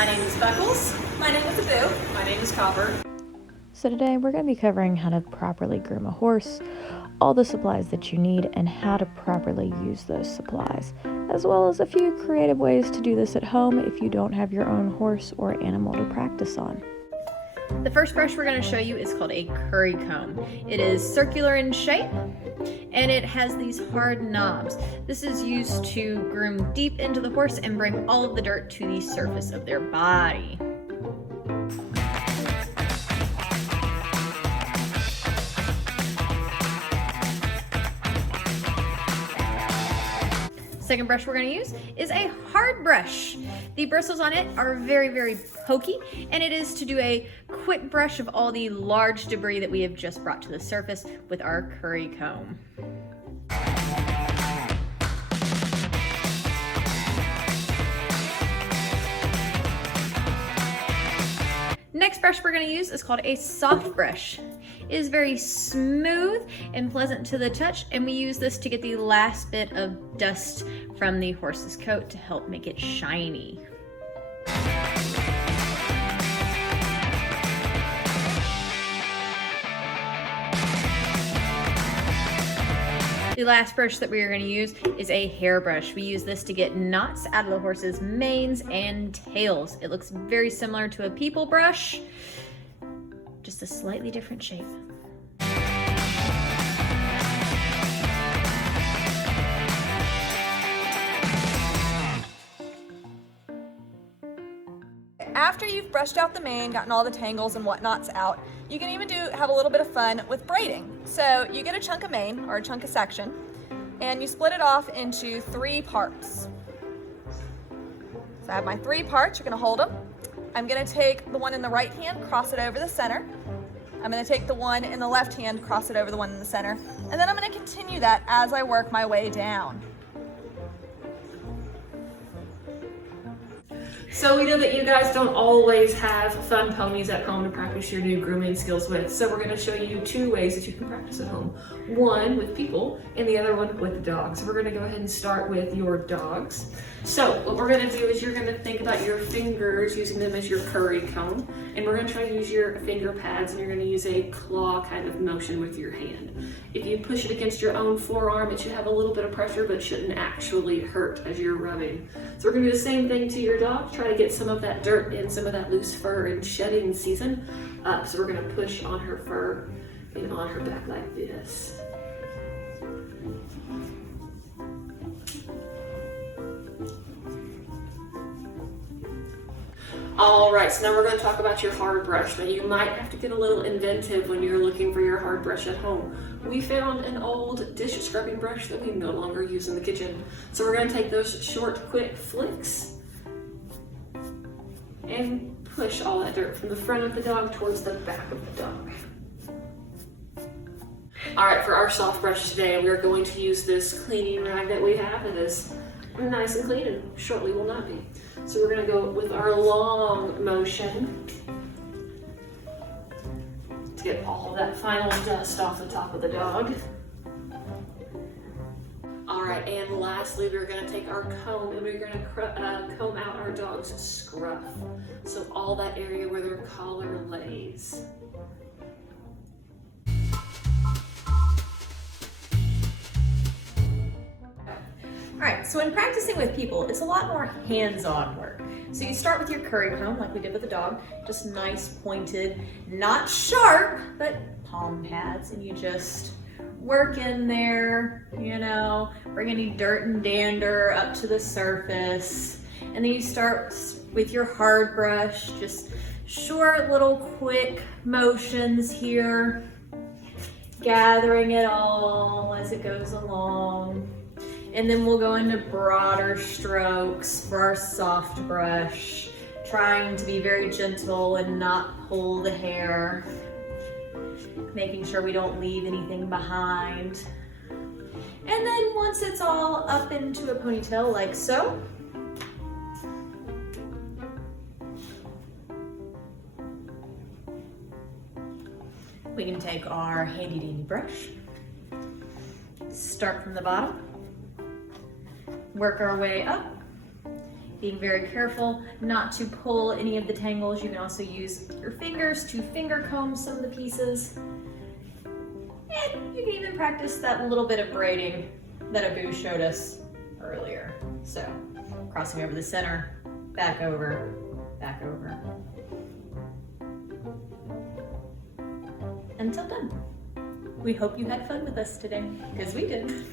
My name is Buckles. My name is Abu. My name is Copper. So today we're going to be covering how to properly groom a horse, all the supplies that you need, and how to properly use those supplies, as well as a few creative ways to do this at home if you don't have your own horse or animal to practice on. The first brush we're going to show you is called a curry comb. It is circular in shape and it has these hard knobs. This is used to groom deep into the horse and bring all of the dirt to the surface of their body. Second brush we're going to use is a hard brush. The bristles on it are very, very pokey, and it is to do a quick brush of all the large debris that we have just brought to the surface with our curry comb. Next brush we're going to use is called a soft brush. It is very smooth and pleasant to the touch, and we use this to get the last bit of dust from the horse's coat to help make it shiny. The last brush that we are going to use is a hairbrush. We use this to get knots out of the horse's manes and tails. It looks very similar to a people brush, just a slightly different shape. After you've brushed out the mane, gotten all the tangles and whatnots out, you can even have a little bit of fun with braiding. So you get a chunk of mane or a chunk of section and you split it off into 3 parts. So I have my 3 parts, you're gonna hold them. I'm gonna take the one in the right hand, cross it over the center. I'm gonna take the one in the left hand, cross it over the one in the center. And then I'm gonna continue that as I work my way down. So we know that you guys don't always have fun ponies at home to practice your new grooming skills with. So we're going to show you 2 ways that you can practice at home. One with people and the other one with dogs. So we're going to go ahead and start with your dogs. So what we're going to do is you're going to think about your fingers, using them as your curry comb. And we're going to try to use your finger pads, and you're going to use a claw kind of motion with your hand. If you push it against your own forearm, it should have a little bit of pressure, but shouldn't actually hurt as you're rubbing. So we're going to do the same thing to your dog. Try to get some of that dirt and some of that loose fur in shedding season. So we're going to push on her fur and on her back like this. All right, so now we're going to talk about your hard brush. Now you might have to get a little inventive when you're looking for your hard brush at home. We found an old dish scrubbing brush that we no longer use in the kitchen. So we're going to take those short, quick flicks and push all that dirt from the front of the dog towards the back of the dog. All right, for our soft brush today, we are going to use this cleaning rag that we have. It is nice and clean and shortly will not be. So we're going to go with our long motion to get all that final dust off the top of the dog. All right, and lastly, we're going to take our comb and we're going to comb out our dog's scruff. So all that area where their collar lays. All right, so in practicing with people, it's a lot more hands-on work. So you start with your curry comb like we did with the dog, just nice pointed, not sharp, but palm pads, and you just work in there, you know, bring any dirt and dander up to the surface. And then you start with your hard brush, just short little quick motions here, gathering it all as it goes along. And then we'll go into broader strokes for our soft brush, trying to be very gentle and not pull the hair, making sure we don't leave anything behind. And then once it's all up into a ponytail like so, we can take our handy dandy brush, start from the bottom, work our way up, being very careful not to pull any of the tangles. You can also use your fingers to finger comb some of the pieces. And you can even practice that little bit of braiding that Abu showed us earlier. So, crossing over the center, back over, back over. Until done. We hope you had fun with us today, because we did.